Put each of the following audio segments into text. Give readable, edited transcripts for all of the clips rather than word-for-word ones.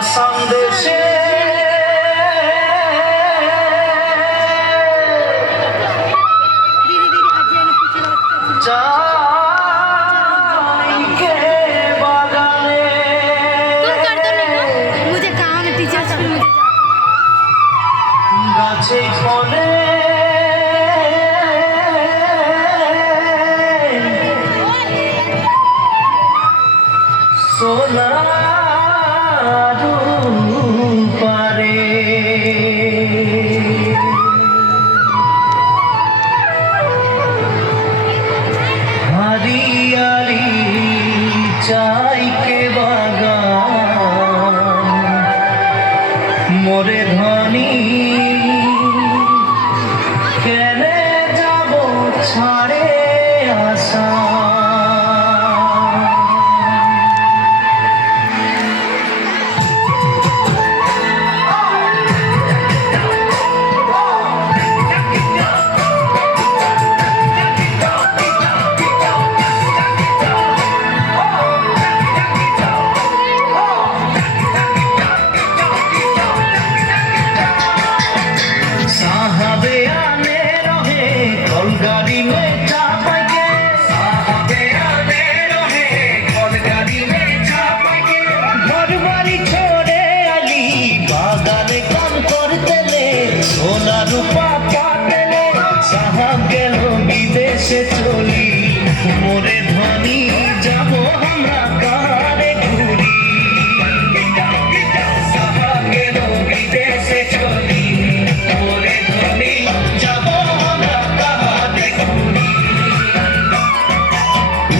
আসাম দেশে গাছে ফলে সোনার পারে হরিয়ালি চাই কে বাগান মোরে ধনী কেনে যাব ছাড়ে আসা गाड़ी में चापाएंगे साहबे आने रहे कौन गाड़ी में चापाएंगे घर बाड़ी छोड़े अली बागाने काम करते ले सोना रूपा पाते ले साहब गेलो विदेशे चली मोरे धनी जाबो हमरा कारे घुरी साहब गेलो विदेशे चली मोरे धनी जाबो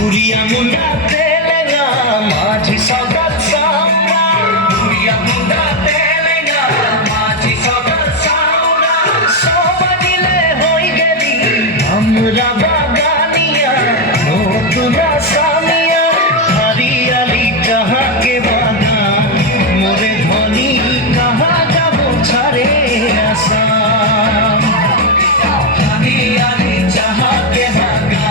Uria munda telenga maji sagat sauna Uria munda telenga maji sagat sauna sobadile hoi geli amra bagania notuna samiya hariyali kaha ke bagan more dhoni kaha jabo chhare asam hariyali jaha ke bagan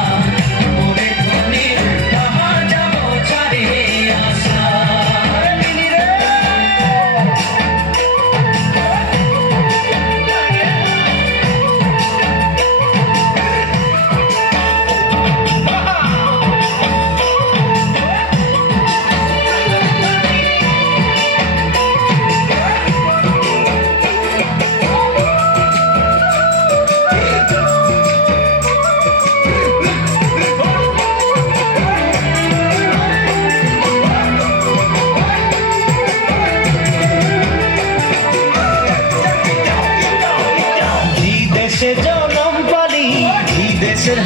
জনম পালি বিদেশের